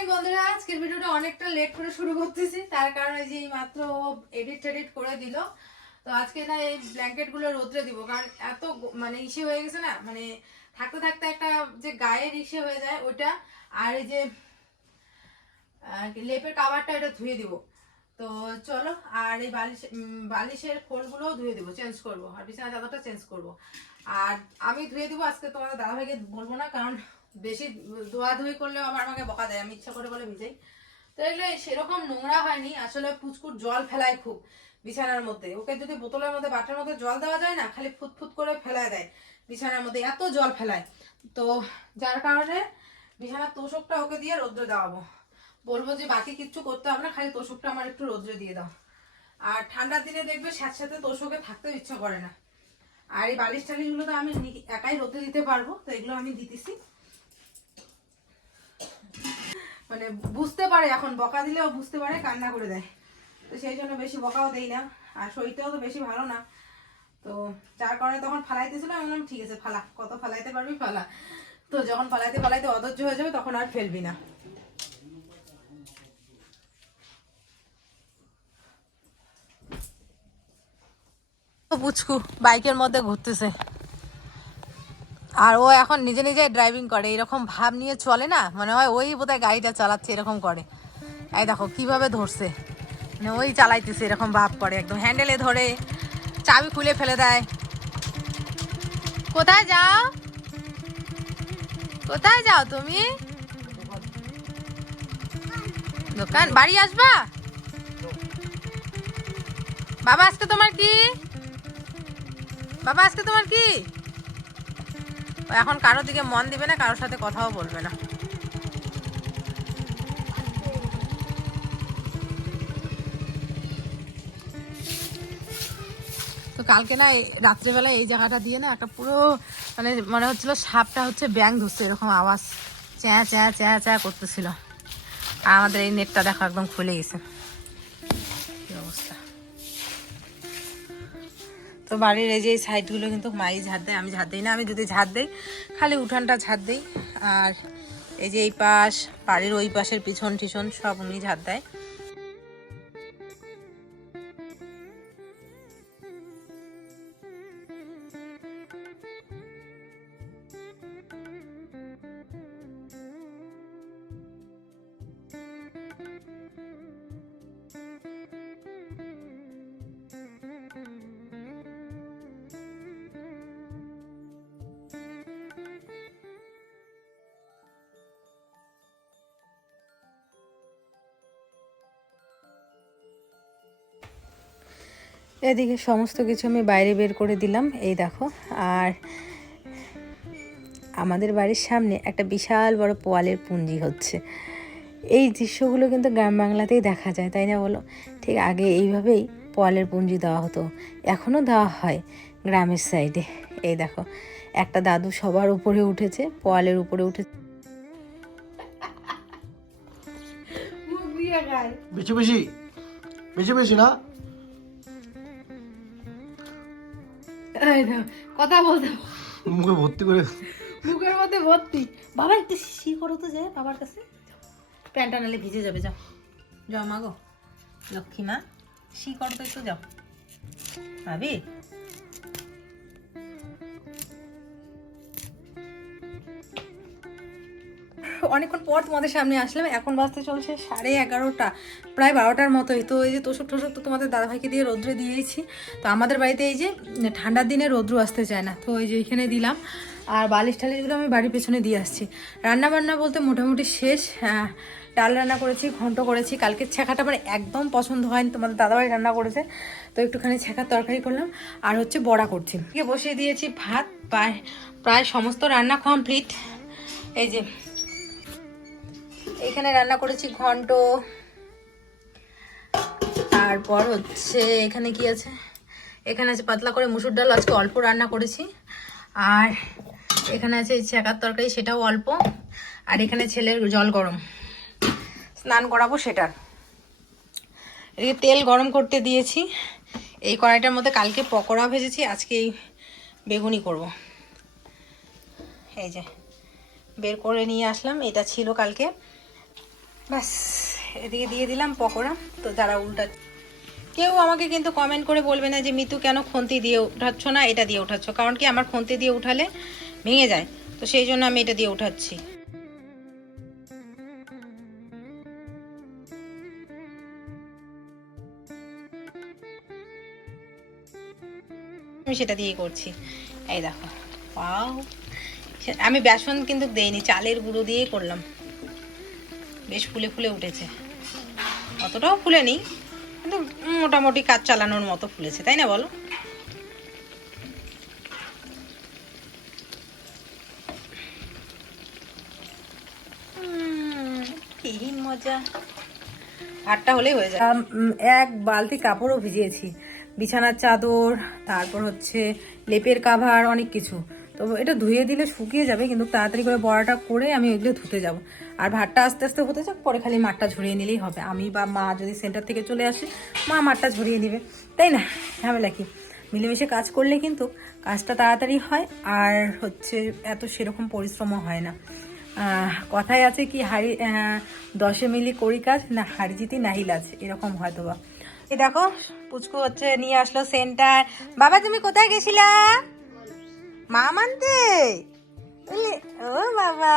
Morning বন্ধুরা, আজকের ভিডিওটা অনেকটা লেট করে শুরু করতেছি। তার কারণে যে মাত্র এডিট টেডিট করে দিল। তো আজকে না এই ব্ল্যাঙ্কেটগুলো রোদ্রে দিব। কারণ এত মানে ইসে হয়ে গেছে না মানে থাকতে থাকতে একটা যে গায়ের ইসে হয়ে যায় ওইটা। আর এই যে লেপের কাভারটা এটা ধুয়ে দিব। তো চলো, আর এই বালিশ বালিশের খোলগুলো ধুয়ে দিব চেঞ্জ করব। আর বিছানা চাদরটা চেঞ্জ করব। আর আমি ধুয়ে দিব, আজকে তোমাদের দাদাভাইকে বলব না, কারণ বেশি ধোয়া ধুই করলেও আবার আমাকে বকা দেয়, আমি ইচ্ছা করে বলে ভিজাই। তো এগুলো সেরকম নোংরা হয়নি, আসলে পুচকুর জল ফেলায় খুব বিছানার মধ্যে। ওকে যদি বোতলের মধ্যে বাটার মধ্যে জল দেওয়া যায় না, খালি ফুটফুট করে ফেলায় দেয় বিছানার মধ্যে, এত জল ফেলায়। তো যার কারণে বিছানার তোষকটা ওকে দিয়ে রোদ্রে দেওয়াবো। বলব যে বাকি কিচ্ছু করতে হবে না, খালি তোষকটা আমার একটু রোদ্রে দিয়ে দাও। আর ঠান্ডার দিনে দেখবে সাথে সাথে তোষকে থাকতেও ইচ্ছা করে না। আর এই বালিশ টালিশগুলো তো আমি একাই রোদে দিতে পারব, তো এগুলো আমি দিতেছি। মানে বুঝতে পারে, এখন বকা দিলেও বুঝতে পারে, কান্না করে দেয়। তো সেই জন্য বেশি বকাও দেই না, আর শরীরটাও তো বেশি ভালো না। তো যার কারণে তখন ফালাইতেছিল, আমি বললাম, ঠিক আছে, ফালা। কত ফালাইতে পারবি, ফালা। তো যখন ফালাইতে ফালাইতে অধৈর্য হয়ে যাবে, তখন আর ফেলবি না। পুচকু, বাইকের মধ্যে ঘুরতেছে। আর ও এখন নিজে নিজে ড্রাইভিং করে, এরকম ভাব নিয়ে চলে না? মনে হয় ওই বোধহয় গাড়িটা চালাচ্ছে, এরকম করে। এই দেখো, কীভাবে ধরছে। মানে ওই চালাইতেছে, এরকম ভাব করে একদম। হ্যান্ডেলে ধরে, চাবি খুলে ফেলে দেয়। কোথায় যাও? কোথায় যাও তুমি? দোকান, বাড়ি আসবা? বাবা, আজকে তোমার কি? বাবা, আজকে তোমার কি? এখন কারোর দিকে মন দিবে না, কারোর সাথে কথাও বলবে না। তো কালকে না রাত্রেবেলা এই জায়গাটা দিয়ে না একটা পুরো মানে মনে হচ্ছিল সাপটা হচ্ছে ব্যাং ধরছে, এরকম আওয়াজ, চ্যাঁ চ্যাঁ চ্যাঁ চ্যাঁ করতেছিল। আর আমাদের এই নেটটা দেখো একদম খুলে গেছে। তো বাড়ির এই যে এই সাইডগুলো কিন্তু মাই ঝাড় দেয়, আমি ঝাড় দিই না, আমি যদি ঝাড় দিই, খালি উঠানটা ঝাড় দিই। আর এই যে এই পাশ, বাড়ির ওই পাশের পিছন টিছন সব উনি ঝাড় দেয়। এদিকে সমস্ত কিছু আমি বাইরে বের করে দিলাম এই দেখো। আর আমাদের বাড়ির সামনে একটা বিশাল বড় পোয়ালের পুঞ্জি হচ্ছে। এই দৃশ্যগুলো কিন্তু গ্রাম বাংলাতেই দেখা যায় তাই না বলো? ঠিক আগে এইভাবেই পোয়ালের পুঞ্জি দেওয়া হতো এখনও দেওয়া হয় গ্রামের সাইডে। এই দেখো একটা দাদু সবার উপরে উঠেছে পোয়ালের উপরে উঠেছে মুখ দিয়ে গায়। বেশি বেশি বেশি বেশি না? কথা বলতে মুখে ভর্তি করে বুকের মধ্যে ভর্তি। বাবা একটু শি করো তো যায় বাবার কাছে। প্যান্টটা নালে ভিজে যাবে যাও। যাও মা গো। লক্ষ্মী মা শি করো তো একটু যাও। ভাবি? অনেকক্ষণ পর তোমাদের সামনে আসলাম। এখন বাজতে চলছে সাড়ে এগারোটা প্রায় বারোটার মতোই। তো এই যে তোষক টোষক তো তোমাদের দাদাভাইকে দিয়ে রৌদ্রে দিয়েছি। তো আমাদের বাড়িতে এই যে ঠান্ডার দিনে রৌদ্র আসতে চায় না। তো এই যে এখানে দিলাম। আর বালিশ টালিশগুলো আমি বাড়ির পেছনে দিয়ে আসছি। রান্না বান্না বলতে মোটামুটি শেষ। হ্যাঁ, ডাল রান্না করেছি ঘন্ট করেছি। কালকের ছেঁকাটা আমার একদম পছন্দ হয়নি। তোমাদের দাদাভাই রান্না করেছে। তো একটুখানি ছেঁকার তরকারি করলাম। আর হচ্ছে বড়া করছি। বসিয়ে দিয়েছি ভাত। প্রায় প্রায় সমস্ত রান্না কমপ্লিট এই যে এখানে রান্না করেছি ঘন্ট। তারপর হচ্ছে এখানে কি আছে? এখানে আছে পাতলা করে মুসুর ডাল, আজকে অল্প রান্না করেছি। আর এখানে আছে ছেঁকার তরকারি, সেটাও অল্প। আর এখানে ছেলের জল গরম। স্নান করাবো সেটার এদিকে তেল গরম করতে দিয়েছি। এই কড়াইটার মধ্যে কালকে পকোড়া ভেজেছি, আজকে এই বেগুনি করব। এই যে, বের করে নিয়ে আসলাম, এটা ছিল কালকে। ব্যাস, এদিকে দিয়ে দিলাম পকোড়া। তো যারা উল্টা কেউ আমাকে কিন্তু কমেন্ট করে বলবে না যে, মিতু, কেন খুন্তি দিয়ে উঠাচ্ছ না? এটা দিয়ে উঠাচ্ছ। কারণ কি, আমার খুন্তি দিয়ে উঠালে ভেঙে যায়। তো সেই জন্য আমি এটা দিয়ে উঠাচ্ছি। আমি সেটা দিয়ে করছি। এই দেখো আমি বেসন কিন্তু দেইনি, চালের গুঁড়ো দিয়েই করলাম। বেশ ফুলে ফুলে উঠেছে। অতটাও ফুলেনি, কিন্তু মোটামুটি কাজ চালানোর মতো ফুলেছে, তাই না বলো? মজা। ভাতটা হলেই হয়ে যায়। এক বালতি কাপড়ও ভিজিয়েছি। বিছানার চাদর, তারপর হচ্ছে লেপের কাভার অনেক কিছু। তো এটা ধুয়ে দিলে শুকিয়ে যাবে, কিন্তু তাড়াতাড়ি করে বড়াটা করে আমি ওইগুলো ধুতে যাব। আর ভাতটা আস্তে আস্তে হতে যাক, পরে খালি মাঠটা ঝরিয়ে নিলেই হবে। আমি বা মা যদি সেন্টার থেকে চলে আসে, মা মাঠটা ঝরিয়ে নেবে। তাই না? ঝামেলা কি? মিলেমিশে কাজ করলে কিন্তু কাজটা তাড়াতাড়ি হয়, আর হচ্ছে এত সেরকম পরিশ্রমও হয় না। কথায় আছে কি, হারি দশে মিলি করি কাজ, না হাড়ি জিতি নাহিল আছে, এরকম হয়তো বা। এই দেখো, পুচকু হচ্ছে নিয়ে আসলো সেন্টার বাবা, তুমি কোথায় গেছিলা? মা মানতে ও বাবা।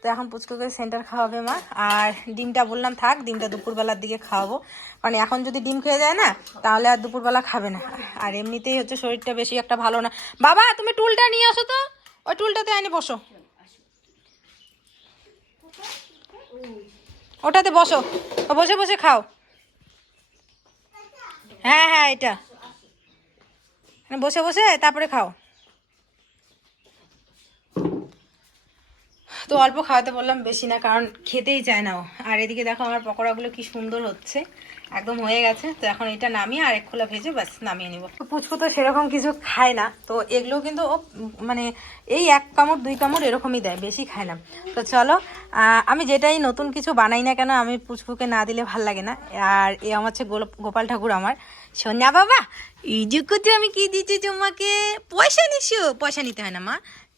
তো এখন পুচকুকে সেন্টার খাওয়াবে মা। আর ডিমটা বললাম থাক, ডিমটা দুপুরবেলার দিকে খাওয়াবো। কারণ এখন যদি ডিম খেয়ে যায় না, তাহলে আর দুপুরবেলা খাবে না। আর এমনিতেই হচ্ছে শরীরটা বেশি একটা ভালো না। বাবা, তুমি টুলটা নিয়ে আসো তো। ওই টুলটাতে আনি বসো। ওটাতে বসো। ও বসে বসে খাও। হ্যাঁ হ্যাঁ এটা। বসে বসে, তারপরে খাও। তো অল্প খাওয়াতে বললাম, বেশি না, কারণ খেতেই চায় না ও। আর এদিকে দেখো আমার পকোড়াগুলো কি সুন্দর হচ্ছে। একদম হয়ে গেছে, তো এখন এটা নামিয়ে আর এক খোলা ভেজে ব্যাস, নামিয়ে নিব। পুচকু তো সেরকম কিছু খায় না, তো এগুলো কিন্তু ও মানে এই এক কামড়, দুই কামড় এরকমই দেয়, বেশি খায় না। তো চলো আমি যেটাই নতুন কিছু বানাই না কেন, আমি পুচকুকে না দিলে ভালো লাগে না। আর এ আমার হচ্ছে গোপাল ঠাকুর আমার। সোনা বাবা যুগতে আমি কি দিচ্ছি তোমাকে? পয়সা নিছো? পয়সা নিতে হয় না মা।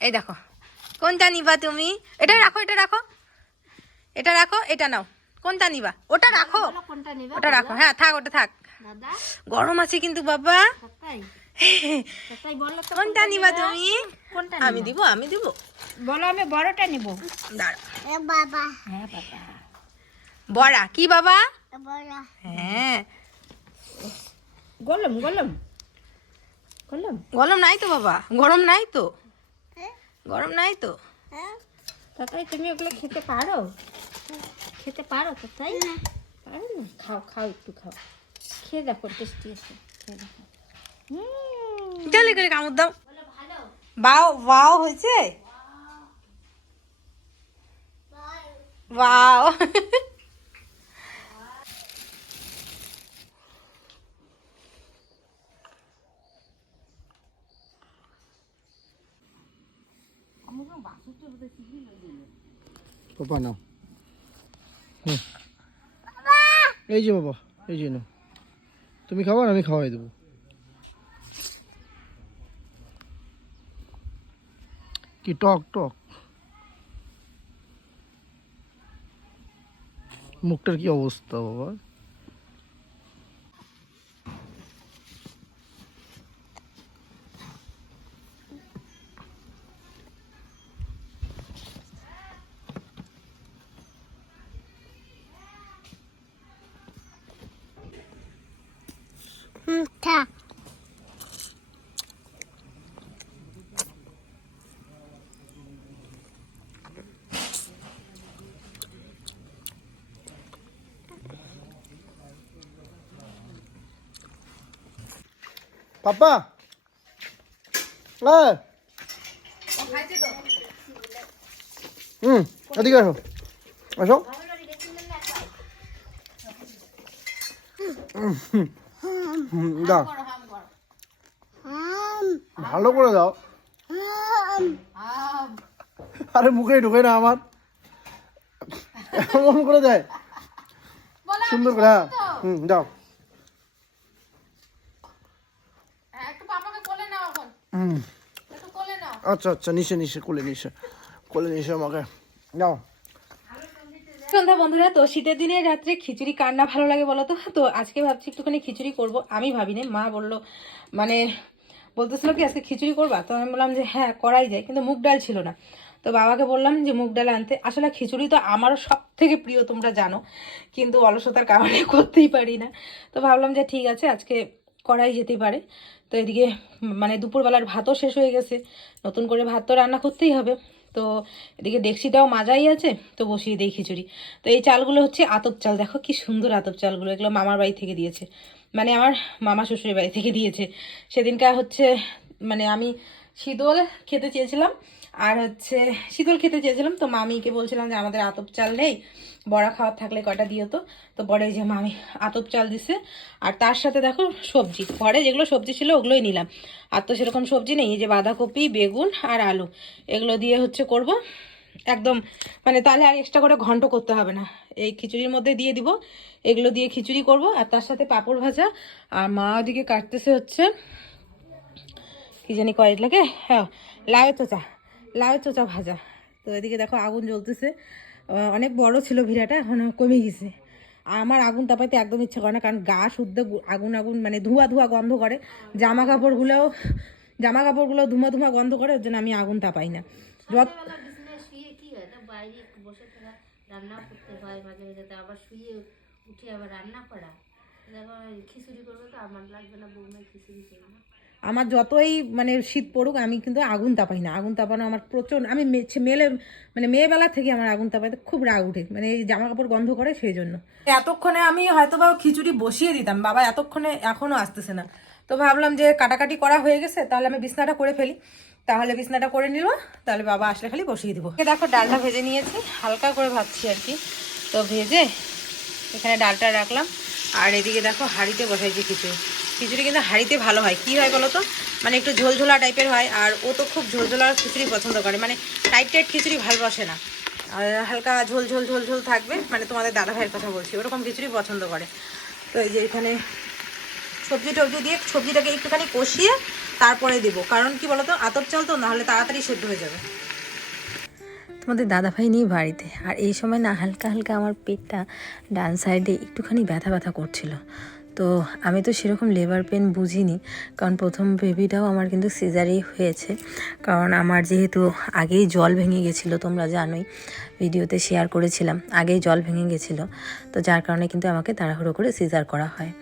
এই দেখো। কোনটা নিবা তুমি? এটা রাখো এটা রাখো। এটা রাখো এটা নাও। কোনটা নিবা? ওটা রাখো। ওটা রাখো। হ্যাঁ থাক ওটা থাক। গরম আছে কিন্তু বাবা। কোনটা নিবা তুমি? কোনটা আমি দিব আমি দিব। বলো আমি বড়টা নিব। বাবা। হ্যাঁ বাবা। বড়া কি বাবা? হ্যাঁ। গলম গলম। গলম। গরম নাই তো বাবা। গরম নাই তো। গরম নাই তো? তাই তুমি ওগুলো খেতে পারো? খেতে পারো তো তাই? না। খাও খাও একটু খাও। খেয়ে দেখো টেস্টি আছে। খেয়ে দেখো। হুম। চলে করে কামড় দাও। বাও বাও হয়েছে? বাও। পাপা নাও হুম। এই যে বাবা এই যে নাও তুমি খাবার আমি খাওয়াই দেবো কি টক টক মুখটার কি অবস্থা বাবা পাপা। হ্যাঁ হুম, এদিকে আসো। আসো। দাও। ভালো করে দাও। আরে, মুখে ঢুকে না আমার। এমন করে দেয়। সুন্দর করে হ্যাঁ। হুম, দাও একটু পাপাকে কোলে নাও এখন হুম। আচ্ছা আচ্ছা নিশে নিশে কোলে নিশে কোলে নিশে আমাকে। নাও। সন্ধ্যা বন্ধুরা তো শীতের দিনে রাত্রে খিচুড়ি কার না ভালো লাগে বলো তো? তো আজকে ভাবছি একটুখানি খিচুড়ি করব। আমি ভাবিনি মা বলল মানে বলতেছিল কি আজকে খিচুড়ি করবা? তো আমি বললাম যে হ্যাঁ করাই যায় কিন্তু মুগ ডাল ছিল না। তো বাবাকে বললাম যে মুগ ডাল আনতে। আসলে খিচুড়ি তো আমারও সব থেকে প্রিয় তোমরা জানো কিন্তু অলসতার কারণে করতেই পারি না। তো ভাবলাম যে ঠিক আছে আজকে করাই যেতে পারে। তো এদিকে মানে দুপুরবেলার ভাতও শেষ হয়ে গেছে। নতুন করে ভাত তো রান্না করতেই হবে। তো এদিকে ডেক্সিটাও মাজাই আছে, তো বসিয়ে দিই খিচুড়ি। তো এই চালগুলো হচ্ছে আতপ চাল। দেখো কি সুন্দর আতপ চালগুলো, এগুলো মামার বাড়ি থেকে দিয়েছে। মানে আমার মামা শ্বশুরের বাড়ি থেকে দিয়েছে। সেদিনকার হচ্ছে মানে আমি শীতল খেতে চেয়েছিলাম আর হচ্ছে শীতল খেতে চেয়েছিলাম, তো মামিকে বলছিলাম যে আমাদের আতপ চাল নেই, বড়া খাওয়ার থাকলে কয়টা দিও তো? তো পরে যে মামি আতপ চাল দিছে, আর তার সাথে দেখো সবজি, ঘরে যেগুলো সবজি ছিল ওগুলোই নিলাম। আর তো সেরকম সবজি নেই, এই যে বাঁধাকপি, বেগুন আর আলু, এগুলো দিয়ে হচ্ছে করব। একদম মানে তাহলে আর এক্সট্রা করে ঘন্ট করতে হবে না, এই খিচুড়ির মধ্যে দিয়ে দিব, এগুলো দিয়ে খিচুড়ি করব, আর তার সাথে পাঁপড় ভাজা, আর মা ওদিকে কাটতেছে হচ্ছে, কি জানি কয়েক লাগে হ্যাঁ লাউ চোচা লাউ চোচা ভাজা। তো এদিকে দেখো আগুন জ্বলতেছে। অনেক বড় ছিল ভিড়াটা, এখন কমে গেছে। আমার আগুন তাপাইতে একদম ইচ্ছা করে না, কারণ গা শুদ্ধ আগুন আগুন মানে ধোঁয়া ধোঁয়া গন্ধ করে। জামা কাপড়গুলোও জামা কাপড়গুলো ধুমা ধুমা গন্ধ করে, ওর জন্য আমি আগুন তাপাই না। যত রান্না করতে হয় মাঝে মাঝে আবার শুয়ে উঠে আবার রান্না করা। খিচুড়ি করবে তো, আমার লাগবে না খিচুড়ি করবে। আমার যতই মানে শীত পড়ুক, আমি কিন্তু আগুন তাপাই না। আগুন তাপানো আমার প্রচণ্ড, আমি মেলে মানে মেয়েবেলা থেকে আমার আগুন তাপাইতে খুব রাগ উঠে মানে এই জামা কাপড় গন্ধ করে সেই জন্য। এতক্ষণে আমি হয়তো বা খিচুড়ি বসিয়ে দিতাম, বাবা এতক্ষণে এখনও আসতেছে না। তো ভাবলাম যে কাটাকাটি করা হয়ে গেছে, তাহলে আমি বিছনাটা করে ফেলি। তাহলে বিছনাটা করে নিল, তাহলে বাবা আসলে খালি বসিয়ে দিব। দেখো ডালটা ভেজে নিয়েছি, হালকা করে ভাবছি আর কি। তো ভেজে এখানে ডালটা রাখলাম, আর এদিকে দেখো হাঁড়িতে বসাইছি খিচুড়ি। খিচুড়ি কিন্তু হাঁড়িতে ভালো হয়। কি হয় বলো তো মানে একটু ঝোলঝোলা টাইপের হয়, আর ও তো খুব ঝোলঝোলা খিচুড়ি পছন্দ করে। মানে টাইট টাইট খিচুড়ি ভালোবাসে না। হালকা ঝোল ঝোল ঝোল ঝোল থাকবে মানে তোমাদের দাদা ভাইয়ের কথা বলছি, ওরকম খিচুড়ি পছন্দ করে। তো এই যে এখানে সবজি টবজি দিয়ে সবজিটাকে একটুখানি কষিয়ে তারপরে দেবো। কারণ কি বলতো? আতপ চাল তো, নাহলে তাড়াতাড়ি সেদ্ধ হয়ে যাবে। তোমাদের দাদাভাই নেই বাড়িতে, আর এই সময় না হালকা হালকা আমার পেটটা ডান সাইডে একটুখানি ব্যথা ব্যথা করছিল। তো আমি তো সেরকম লেবার পেন বুঝিনি, কারণ প্রথম বেবিটাও আমার কিন্তু সিজারই হয়েছে। কারণ আমার যেহেতু আগেই জল ভেঙে গেছিল, তোমরা জানোই, ভিডিওতে শেয়ার করেছিলাম, আগেই জল ভেঙে গেছিল। তো যার কারণে কিন্তু আমাকে তাড়াহুড়ো করে সিজার করা হয়।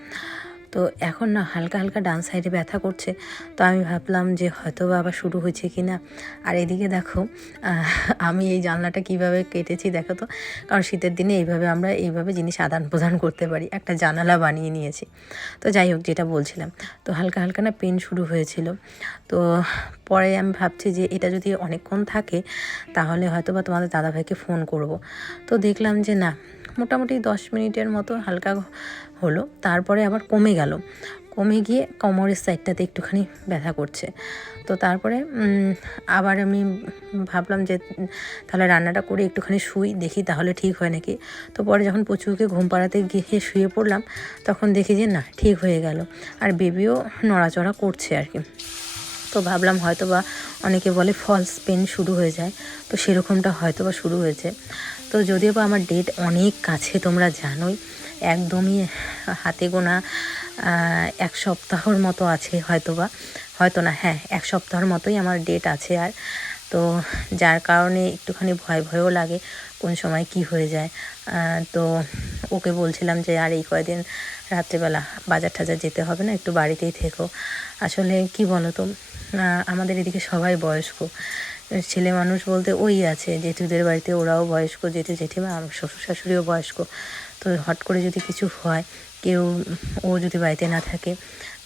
তো এখন না হালকা হালকা ডান সাইডে ব্যথা করছে। তো আমি ভাবলাম যে হয়তো আবার শুরু হয়েছে কি না আর এদিকে দেখো আমি এই জানলাটা কীভাবে কেটেছি দেখো তো? কারণ শীতের দিনে এইভাবে আমরা এইভাবে জিনিস আদান প্রদান করতে পারি। একটা জানালা বানিয়ে নিয়েছি। তো যাই হোক, যেটা বলছিলাম। তো হালকা হালকা না পেন শুরু হয়েছিল। তো পরে আমি ভাবছি যে এটা যদি অনেকক্ষণ থাকে, তাহলে হয়তো বা তোমাদের দাদাভাইকে ফোন করব। তো দেখলাম যে না মোটামুটি দশ মিনিটের মতো হালকা হলো, তারপরে আবার কমে গেল। কমে গিয়ে কোমরের সাইডটাতে একটুখানি ব্যথা করছে। তো তারপরে আবার আমি ভাবলাম যে, তাহলে রান্নাটা করে একটুখানি শুই, দেখি তাহলে ঠিক হয় নাকি। তো পরে যখন প্রচুরকে ঘুম পাড়াতে গিয়ে শুয়ে পড়লাম, তখন দেখি যে, না, ঠিক হয়ে গেল। আর বেবিও নড়াচড়া করছে আর কি। তো ভাবলাম হয়তো বা অনেকে বলে ফলস পেন শুরু হয়ে যায়। তো সেরকমটা হয়তো বা শুরু হয়েছে। তো যদিও বা আমার ডেট অনেক কাছে, তোমরা জানোই, একদমই হাতে গোনা এক সপ্তাহর মতো আছে হয়তো বা হয়তো না হ্যাঁ এক সপ্তাহের মতোই আমার ডেট আছে আর। তো যার কারণে একটুখানি ভয় ভয়ও লাগে কোন সময় কি হয়ে যায়। তো ওকে বলছিলাম যে, আর এই কয়দিন রাত্রেবেলা বাজার টাজার যেতে হবে না, একটু বাড়িতেই থেকো। আসলে কি বলো তো আমাদের এদিকে সবাই বয়স্ক। ছেলে মানুষ বলতে ওই আছে, জেঠুদের বাড়িতে ওরাও বয়স্ক, জেঠু জেঠিমা, আমার শ্বশুর শাশুড়িও বয়স্ক। তো হট করে যদি কিছু হয়, কেউ, ও যদি বাড়িতে না থাকে,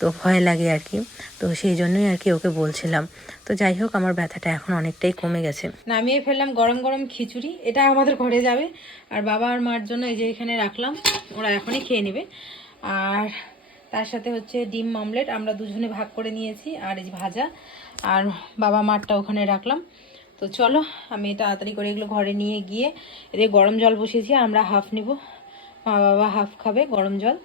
তো ভয় লাগে আর কি। তো সেই জন্যই আর কি ওকে বলছিলাম। তো যাই হোক, আমার ব্যথাটা এখন অনেকটাই কমে গেছে। নামিয়ে ফেললাম গরম গরম খিচুড়ি, এটা আমাদের ঘরে যাবে। আর বাবা আর মার জন্য এই যে এখানে রাখলাম, ওরা এখনই খেয়ে নেবে। আর তার সাথে হচ্ছে ডিম মামলেট আমরা দুজনে ভাগ করে নিয়েছি। আর এই ভাজা আর বাবা মারটা ওখানে রাখলাম। তো চলো, আমি তাড়াতাড়ি করে এগুলো ঘরে নিয়ে গিয়ে এদের গরম জল বসিয়েছি আমরা হাফ নেব। মা বাবা হাফ খাবে গরম জল।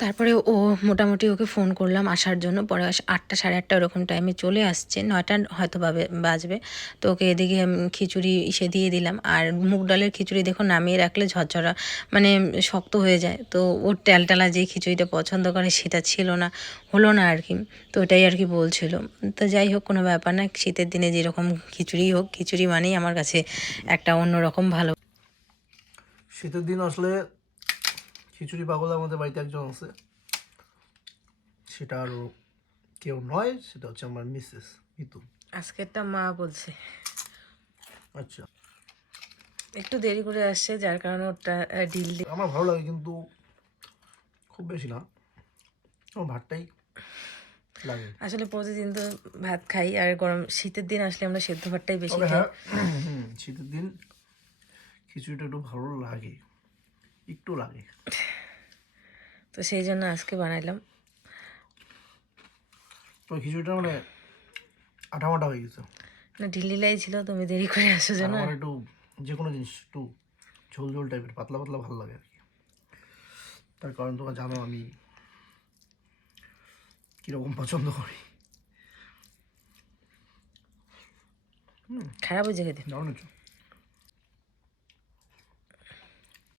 তারপরে ও মোটামুটি ওকে ফোন করলাম আসার জন্য। পরে আটটা, সাড়ে আটটা ওরকম টাইমে চলে আসছে। নয়টা হয়তো বাজবে। তো ওকে এদিকে খিচুড়ি ইসে দিয়ে দিলাম। আর মুগ ডালের খিচুড়ি দেখো নামিয়ে রাখলে ঝরঝরা মানে শক্ত হয়ে যায়। তো ওর ট্যালটালা যে খিচুড়িটা পছন্দ করে সেটা ছিল না, হলো না আর কি তো ওটাই আর কি বলছিল। তো যাই হোক, কোনো ব্যাপার না। শীতের দিনে যেরকম খিচুড়ি হোক, খিচুড়ি মানেই আমার কাছে একটা অন্যরকম ভালো। শীতের দিন আসলে খিচুড়ি পাগল আমাদের বাড়িতে একজন আছে। সেটা আরও কেউ নয় সেটা হচ্ছে আমার মিসেস মিতু। আজকেরটা মা বলছে। আচ্ছা। একটু দেরি করে আসছে যার কারণে ওটা ডিল আমার ভালো লাগে কিন্তু খুব বেশি না। আমার ভাতটাই লাগে। আসলে প্রতিদিন তো ভাত খাই আর গরম শীতের দিন আসলে আমরা সেদ্ধ ভাতটাই বেশি খাই। হ্যাঁ হুম, শীতের দিন খিচুড়িটা একটু ভালো লাগে। একটু লাগে। তো সেই জন্য আজকে বানাইলাম। তো খিচুড়িটা মানে আঠা মাটা হয়ে গেছে। না ঢিলিলাই ছিল তুমি দেরি করে আসো জন্য আমার একটু যে কোনো জিনিস একটু ঝোল ঝোল টাইপের পাতলা পাতলা ভালো লাগে আর কি তার কারণ তোমরা জানো আমি কীরকম পছন্দ করি। খারাপ হয়ে জানো না